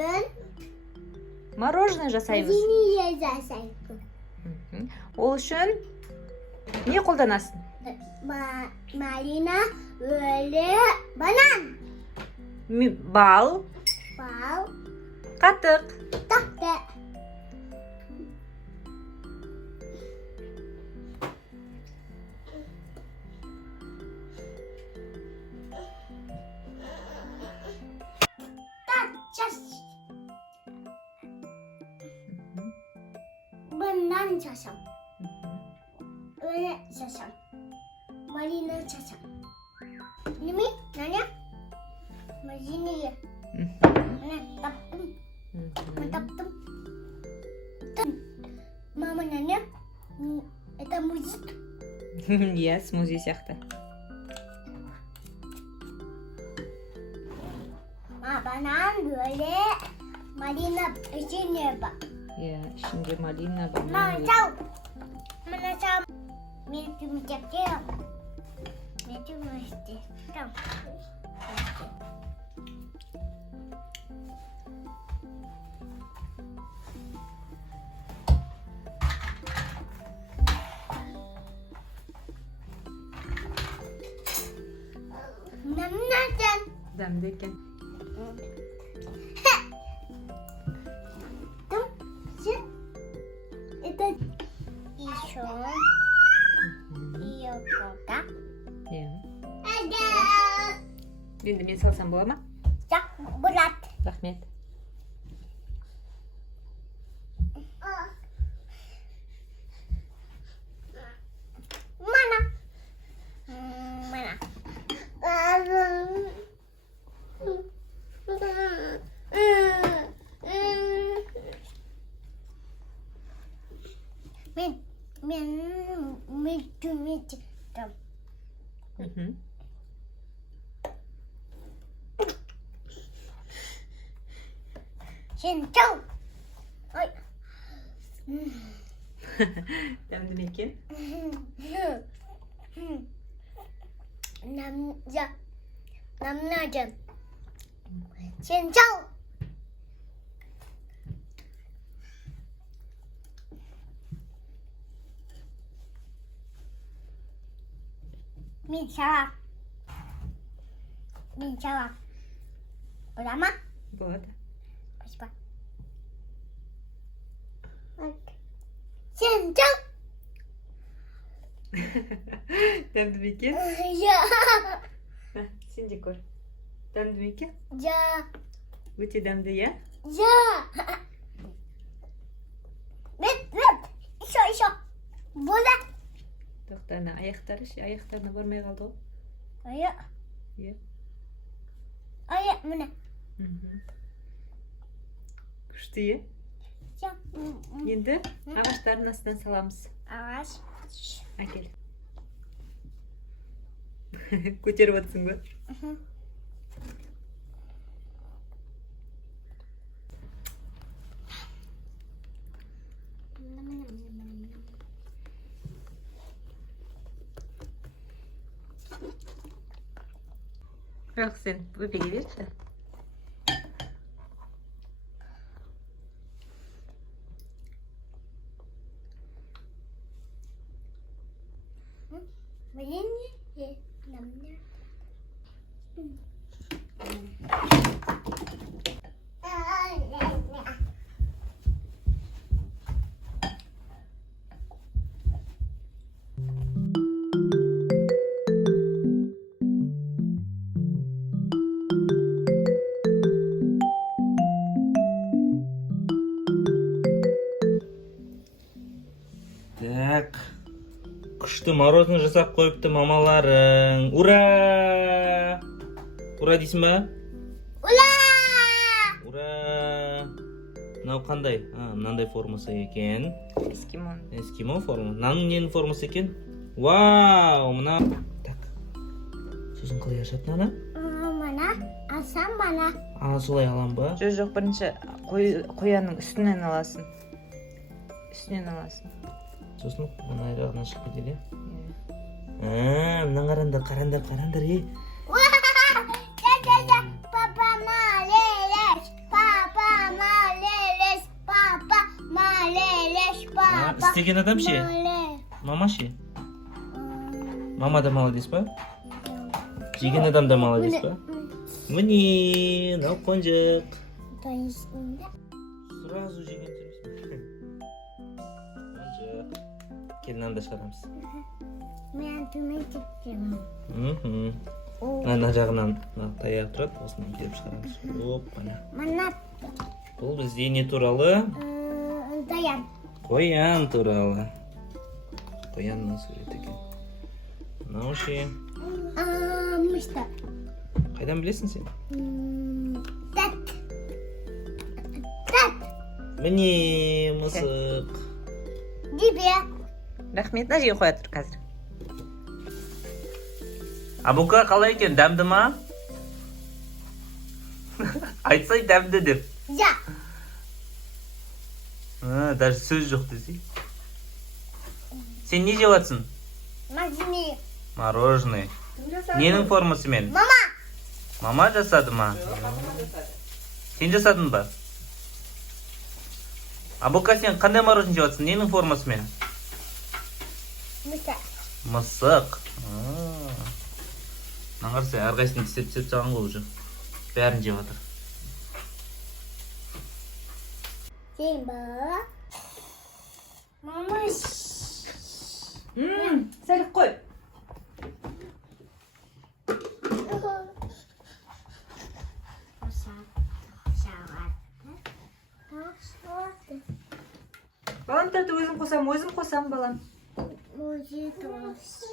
Бұрын Мороженое жасаймыз. мәдениет жасайды. Ол үшін не қолданасың? Малина, өлі, банан. Бал, Бал, қатық. тақты. Банан жасам. Өлі жасам. Малина жасам. Неме? Наня? Малинеге. Міне, таптым. Таптым. Мама, Наня, это музик. Иә, смузи сияқты. Банан, өлі, малина, печенье бар. Иә, ішінде малина, банан. Мама, чау. Мына чау. Мен түмітекке. Мен түмітекке. Чау. Намнатан. Дәмді екен. Это еще ее кока. Иә. Енді мен салсам бола ма? Так, брат. Рахмет. Мана. Мана. Мен түметтім. Сен чау. Ой. Дәмді ме екен? Намнадым. Сен чау. Мен шалам. Бола ма? Болады. Спасибо. Сен чау. Дәмді ме екен? Ja. Сен де көр. Дәмді ме екен? Ja. Өте дәмді, иә? Ja. Вет. Еще. Бола. Тоқта, ана аяқтары ше, аяқтарына бармай қалды ғой. Ая. Иә. Ая, міне. Күшті, иә? Ja. Енді ағаштардың астынан саламыз. Ағаш. Әкел. Көтеріп отырсың ба? Жоқ, сен өпеге берші. Варенье. Намня. Так, күшті мороженое жасап қойыпты мамаларың. Ура! Ура дейсің ба? Ура! Ура! Мынау қандай? Мынандай формасы екен. Эскимон. Эскимо форма. Мынаның ненің формасы екен? Вау! Мына. Так. Сосын қалай ашатын ана? Мана, асам мана. Солай алам ба? Жоқ, бірінші қоянның үстінен аласың. Сосын мына жағынан шығып кетеді. Мына қарандар, Папа малыш, папа істеген адам ше? Мама ше? Мама да молодец па? Жеген адам да молодец па? Міне, мынау қонжық. Сразу жеген тұрмыз. Қонжық. Келін да шығарамыз. Мен төмен тектемін. Ана жағынан таяқ тұрады, осынан келіп шығарамыз. Оппана. Мана Бұл бізде не туралы? даян. Қоян туралы. Қоянның суреті екен. Мынау ше? Мышта. Қайдан білесің сен? Тәт. Тәт. Міне, мысық. Дибе. Рахмет, мына жерге қоя тұр қазір. Абука қалай екен, дәмді ма? Айтсай дәмді деп. Я. Даже сөз жоқ десей. Сен не жеп жатсың? Мазини. Мороженое. Ненің формасымен? Мама. Мама жасады ма? Сен жасадың ба? Абука сен қандай мороженое жеп жатсың? Ненің формасымен? Мышта. Мысық. Нағарсы, әрқайсысын тістеп саған ғой уже. Бәрін жеп жатыр. Сен ба. Мама. Сәлік қой. Балам тәрті өзім қосам балам. Музей дос.